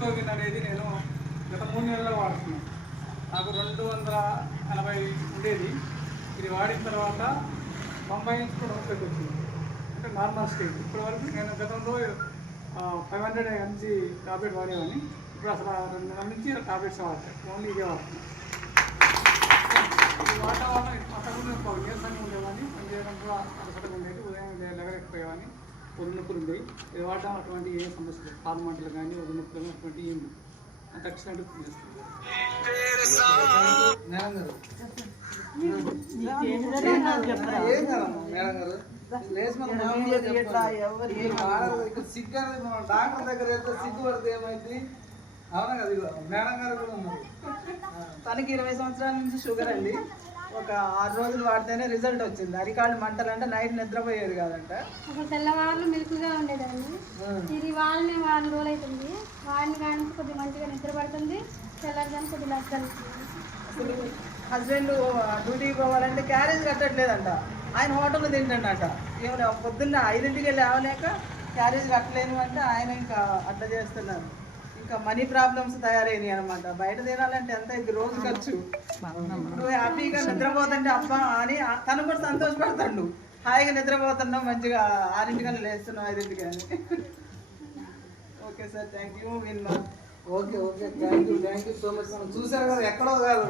CoWIN అనేది నేను గత 3 నెలల్లో వాడుతున్నాను. నాకు 280 ఉండేది. ఇది వాడిన తర్వాత 90 నుంచి కూడా వస్తుంది వచ్చింది, అంటే నార్మల్ స్టేజ్. ఇప్పటి వరకు నేను గతంలో 500 mg టాబ్లెట్ వాడేవాడిని. ఇప్పుడు అసలు 2 నెలల నుంచి టాబ్లెట్స్ వాడతాయి, ఓన్లీ ఇదే వాడుతున్నాను. ఇది వాడటం వల్ల అంతకుముందు నీరసంగా ఉండేవాడిని, పనిచేయడం కూడా అలసటగా ఉండేది, ఉదయం లేవలేకపోయేవాడిని, ఒళ్ళు నొప్పులు ఉండేవి. ఇది వాడటం అటువంటి ఏ సమస్య లేదు, కాలు మంటలు కానీ ఒళ్ళు నొప్పులు కానీ అటువంటి ఏమి అంత ఎక్సలెంట్ పనిచేస్తుంది. మేడం గారు సిగ్గు అనేది మనం డాక్టర్ దగ్గర వెళ్తే సిగ్గు పడితే ఏమైంది? అవునా కదా, మేడం గారు కూడా ఉన్నారు. తనకి 20 సంవత్సరాల నుంచి షుగర్ అండి. ఒక 6 రోజులు వాడితేనే రిజల్ట్ వచ్చింది. అరికాళ్ళు మంటలు అంటే నైట్ నిద్రపోయేది కాదంట. ఒక తెల్లవారులు మిల్క్గా ఉండేదండి. ఇది వాడిని 4 రోజులు అవుతుంది. వాడిని కానీ కొద్దిగా మంచిగా నిద్ర పడుతుంది, తెల్లారిదాన్ని కొద్దిగా అసలు హస్బెండ్ డ్యూటీకి పోవాలంటే క్యారేజ్ కట్టట్లేదంట. ఆయన హోటల్లో తింటాడంట. ఏమైనా పొద్దున్న 5ంటికి లేవలేక క్యారేజ్ కట్టలేను అంటే ఆయన ఇంకా అట్లా చేస్తున్నారు. ఇంకా మనీ ప్రాబ్లమ్స్ తయారైనాయి అనమాట. బయట తినాలంటే ఎంత ఇది రోజు ఖర్చు. నువ్వు హ్యాపీగా నిద్రపోతుంటే అబ్బా అని తను కూడా సంతోషపడతాడు. హాయిగా నిద్రపోతున్నావు, మంచిగా 6ంటికన్నా లేస్తున్నావు, 5ంటికి అని. Okay sir, thank you. Okay thank you so much. మనం చూసారు కదా, ఎక్కడో కాదు.